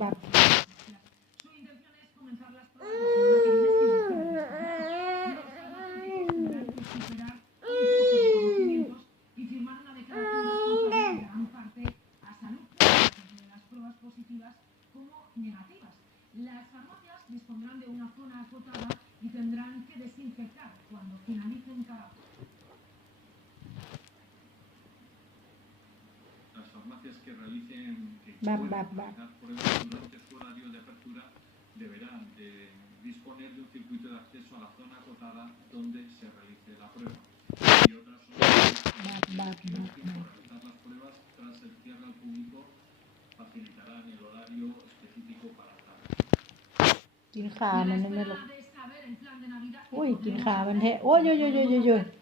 บับ Su intención es comenzar las pruebas la semana que viene sin retraso. Los farmacéuticos tendrán que superar un curso de conocimientos y firmar una declaración responsable que darán parte a salud pública, tanto de las pruebas positivas como negativas. Las farmacias dispondrán de una zona acotada y tendrán que desinfectar cuando finalicen cada prueba. Las farmacias que realicen Bap, puedan bap, bap. realizar pruebas durante su horario de apertura deberán disponer de un circuito de acceso a la zona acotada donde se realice la prueba. Y otras son Bap, que bap, opten por bap. realizar las pruebas tras el cierre al público facilitarán el horario específico para tal. กินขา Y a มัน la นี่ไม่หร espera อก de saber el plan de Navidad que อุ้ยกิน podremos ขามัน hacer, แท้โอ้ยโยโยโยโยโย podemos hacer